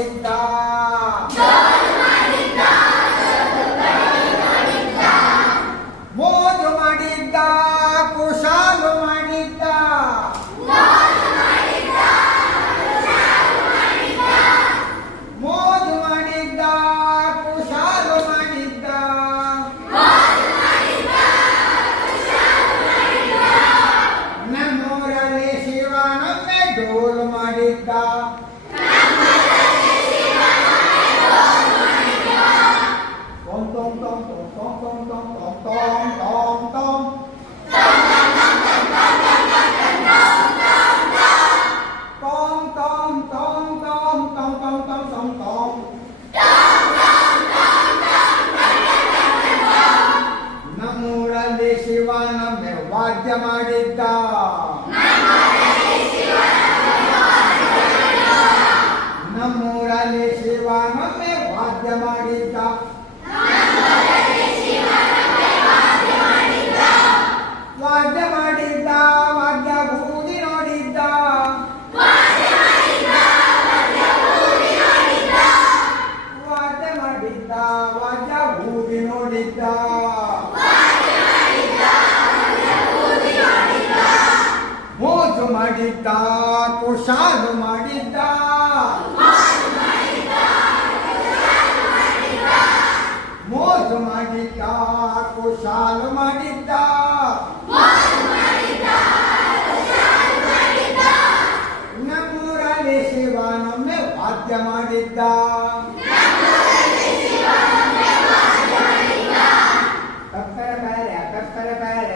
ಮಾಡಿದ್ದ ಮೋಜು ಮಾಡಿದ್ದ ಕುಶಾಲು ಮಾಡಿದ್ದ ಮೋಜು ಮಾಡಿದ್ದ ಕುಶಾಲು ಮಾಡಿದ್ದ ನಮ್ಮೂರಲ್ಲಿ ಶಿವನೊಮ್ಮೆ ಡೋಲು ಮಾಡಿದ್ದ ನಮ್ಮೂರಲ್ಲಿ ಶಿವನೊಮ್ಮೆ ವಾದ್ಯ ಮಾಡಿದ್ದ ನಮ್ಮೂರಲ್ಲಿ ಶಿವನೊಮ್ಮೆ ವಾದ್ಯ ಮಾಡಿದ್ದ ವಾದ್ಯ ಮಾಡಿದ್ದ ವಾದ್ಯ ಬೂದಿ ನೋಡಿದ್ದ ವಾದ್ಯ ಮಾಡಿದ್ದ ವಾದ್ಯ ಬೂದಿ ನೋಡಿದ್ದ ಮೋಜು ಮಾಡಿದ್ದ ಕುಶಾಲು ಮಾಡಿದ್ದ ಮೋಜು ಮಾಡಿದ್ದ ಕುಶಾಲು ಮಾಡಿದ್ದ ನಮ್ಮೂರಲ್ಲಿ ಶಿವನೊಮ್ಮೆ ವಾದ್ಯ ಮಾಡಿದ್ದ ಕಪ್ಪರ ಬ್ಯಾರ ಕಪ್ಪರ ಬ್ಯಾರ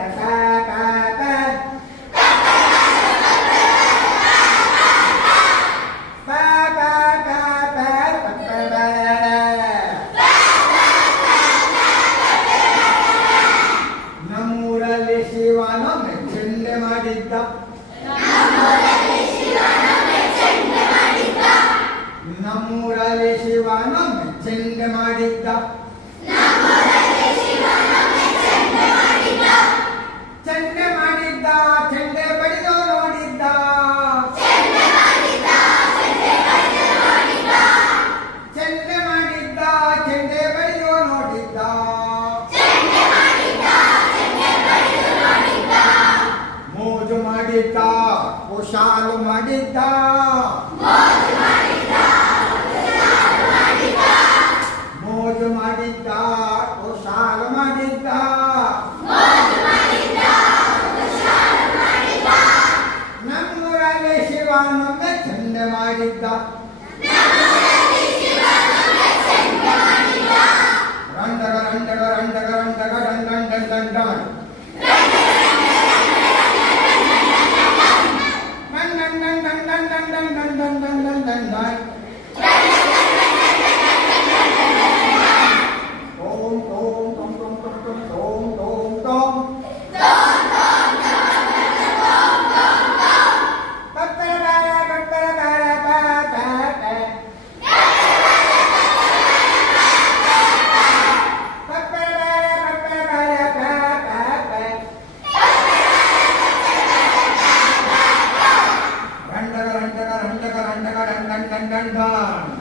ನಮ್ಮೂರಲ್ಲಿ ಶಿವನೊಮ್ಮೆ ಚೆಂಡೆ ಮಾಡಿದ್ದ ನಮ್ಮೂರಲ್ಲಿ ಶಿವನೊಮ್ಮೆ ಚೆಂಡೆ ಮಾಡಿದ್ದ ಚೆಂಡೆ ಮಾಡಿದ್ದ ಚೆಂಡೆ ಬಡಿದು ನೋಡಿದ್ದ ಚೆಂಡೆ ಮಾಡಿದ್ದ ಚೆಂಡೆ ಬಡಿದು ನೋಡಿದ್ದ ಮೋಜು ಮಾಡಿದ್ದ ಕುಶಾಲು ಮಾಡಿದ್ದ ಮೋಜು ಮಾಡಿದ್ದ ಕುಶಾಲು ಮಾಡಿದ್ದ ನಮ್ಮೂರಲ್ಲಿ ಶಿವನೊಮ್ಮೆ ಚೆಂಡೆ ಮಾಡಿದ್ದ ರಂಡಗ ರಂಡಗ ರಂಡಗ ರಂಡಗ ರಂಡ ರಂಡ ರಂಡ ರಂಡಗ ರಂಡಗ ರಂಡಗ ರಂಡಗ ರಂಡ ರಂಡ